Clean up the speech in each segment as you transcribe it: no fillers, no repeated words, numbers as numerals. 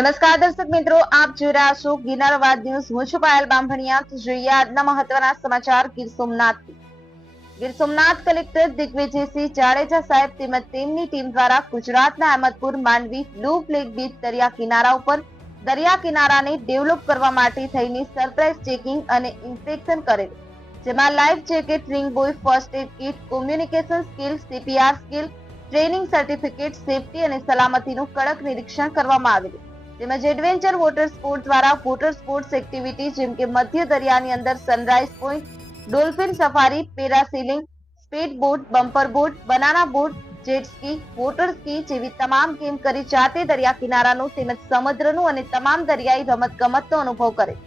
નમસ્કાર દર્શક મિત્રો, આપ જોઈ રહ્યા છો ગિરનાર અવાજ ન્યૂઝ। હું છું પાયલ બામભણિયા। તો જોઈએ આજના મહત્વના સમાચાર ગીર સોમનાથથી। ગીર સોમનાથ કલેક્ટર દિગ્વિજયસિંહ જાડેજા સાહેબ તેમજ તેમની ટીમ દ્વારા ગુજરાતના Ahmedpur Mandvi blue flag beach દરિયા કિનારા ઉપર દરિયા કિનારાને ડેવલપ કરવા માટે થઈને સરપ્રાઇઝ ચેકિંગ અને ઇન્સ્પેક્શન કરેલ, જેમાં life jacket, ring buoy, first aid kit, communication skill, CPR skill, training certificate, safety અને સલામતીનું કડક નિરીક્ષણ કરવામાં આવેલું, તેમજ એડવેન્ચર વોટર સ્પોર્ટ દ્વારા વોટર સ્પોર્ટ્સ એક્ટિવિટી જેમ કે મધ્ય દરિયાની અંદર sunrise point, dolphin safari, parasailing, speed boat, bumper boat, banana boat, jet ski, water ski જેવી તમામ ગેમ કરી જાતે દરિયા કિનારાનું તેમજ સમુદ્રનું અને તમામ દરિયાઈ રમત ગમતનો અનુભવ કરે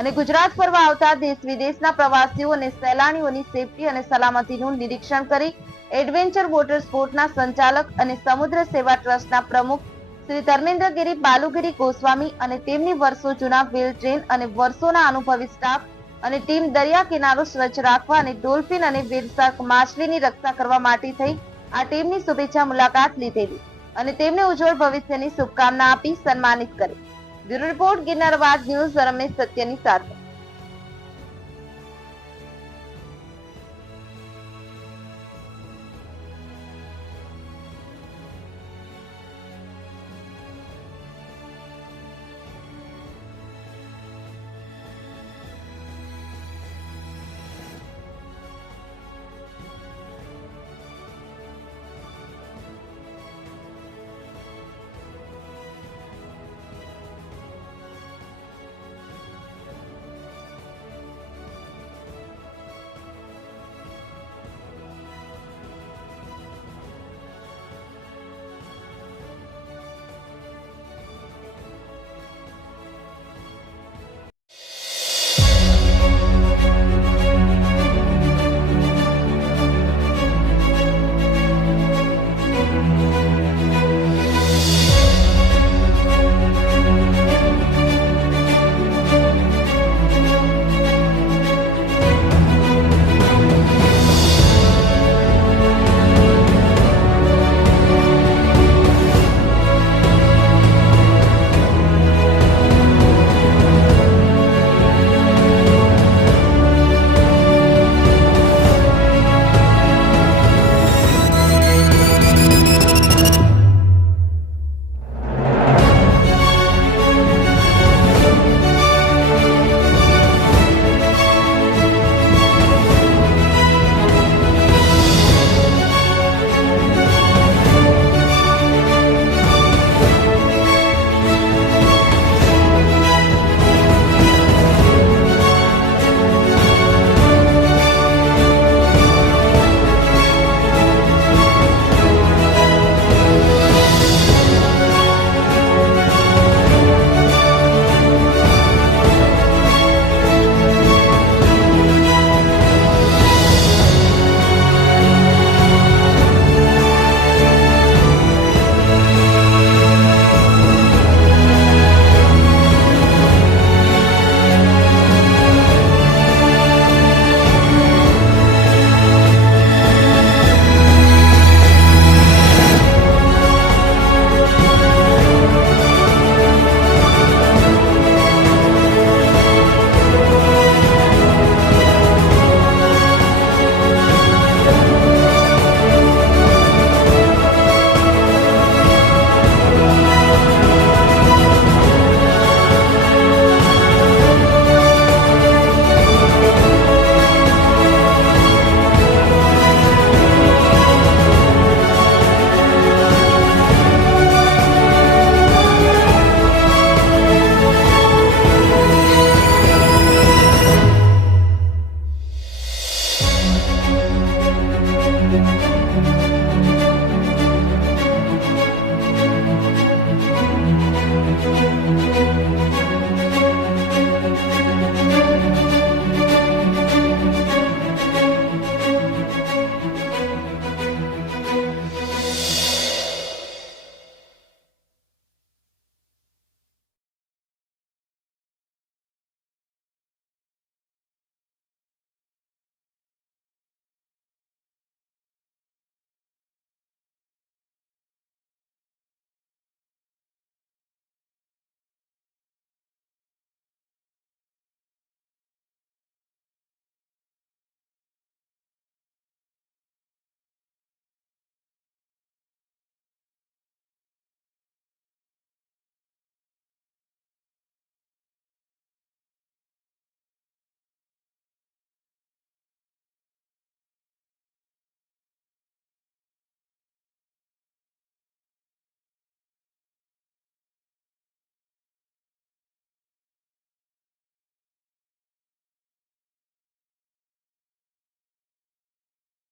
અને ગુજરાત ફરવા આવતા દેશ વિદેશના પ્રવાસીઓ અને સહેલાણીઓની સેફટી અને સલામતીનું નિરીક્ષણ કરી એડવેન્ચર વોટર સ્પોર્ટના સંચાલક અને સમુદ્ર સેવા ટ્રસ્ટના પ્રમુખ શ્રી ધર્મેન્દ્રગીરી બાલુગીરી ગોસ્વામી અને તેમની વર્ષો જૂના વેલ ટ્રેન અને વર્ષોના અનુભવી સ્ટાફ અને ટીમ દરિયા કિનારો સ્વચ્છ રાખવા અને ડોલ્ફિન અને વેલશાર્ક માછલીની રક્ષા કરવા માટે થઈ આ ટીમની શુભેચ્છા મુલાકાત લીધેલી અને તેમને ઉજ્જવળ ભવિષ્યની શુભકામના આપી સન્માનિત કરી। બ્યુરો રિપોર્ટ, ગિરનાર અવાજ ન્યૂઝ, રમેશ સત્યની સાથે।